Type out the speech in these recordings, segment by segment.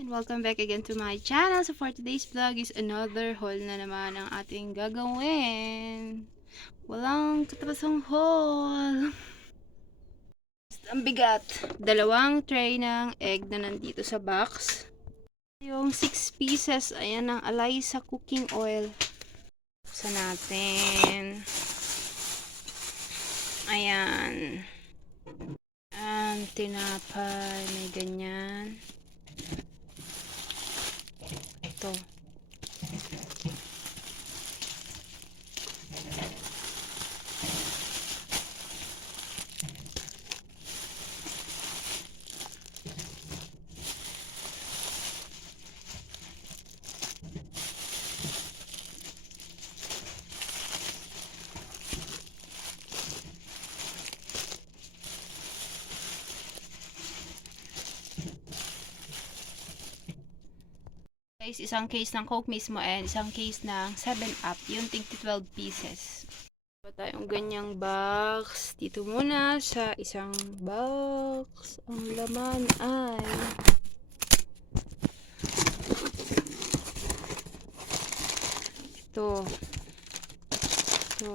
And welcome back again to my channel. So for today's vlog is another haul na naman ang ating gagawin. Walang katapasang haul. Ang bigat. Dalawang tray ng egg na nandito sa box. Yung 6 pieces, ayan ang Alyssa cooking oil. Buksan natin. Ayan. Ang tinapay, may ganyan. Ito. Guys, isang case ng Coke mismo and isang case ng 7-Up, yung tig 12 pieces. So, tayong ganyang box. Dito muna sa isang box. Ang laman ay ito. Ito.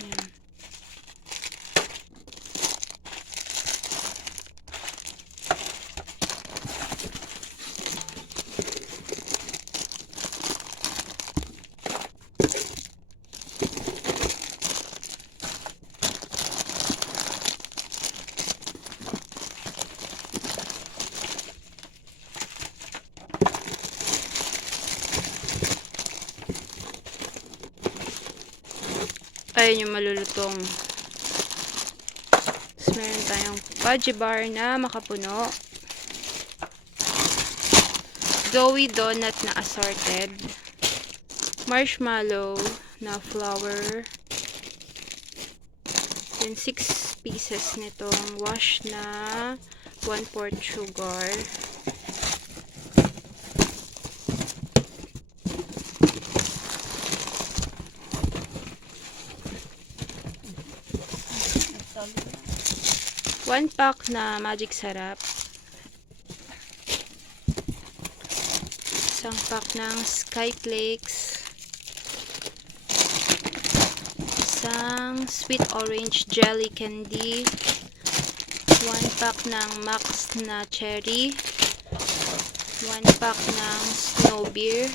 Ayan. Ayan yung malulutong. Tapos meron tayong fudgy bar na makapuno. Doughy donut na assorted. Marshmallow na flour. Then 6 pieces nitong wash na 1/4 sugar. One pack na magic sarap. Isang pack ng sky flakes. Isang sweet orange jelly candy. One pack ng max na cherry. One pack ng snow beer.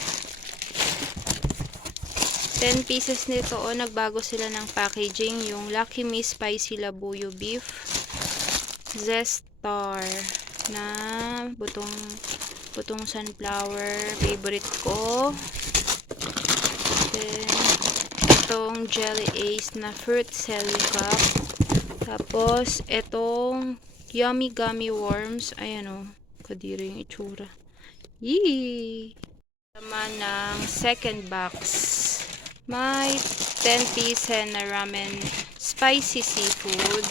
10 pieces nito. Nagbago sila ng packaging. Yung Lucky Me Spicy Labuyo Beef. Zestar na butong sunflower, favorite ko. Then itong Jelly Ace na fruit selling cup. Tapos itong yummy gummy worms. Ayan o, kadiri yung itsura. Yee! Naman ng second box. May 10 pieces na ramen spicy seafood.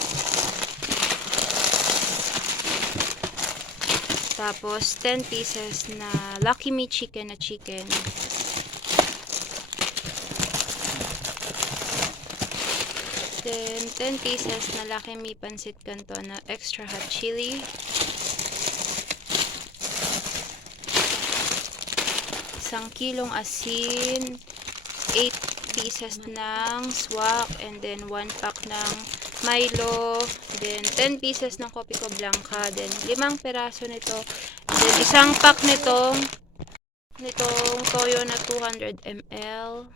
Tapos, 10 pieces na Lucky Me chicken na chicken. Then, 10 pieces na Lucky Me pansit canton na extra hot chili. Isang kilong asin. 8 pieces ng swak. And then, 1 pack ng Milo, then 10 pieces ng Kopi Ko Blanca, then 5 peraso nito, then isang pack nitong toyo na 200 ml,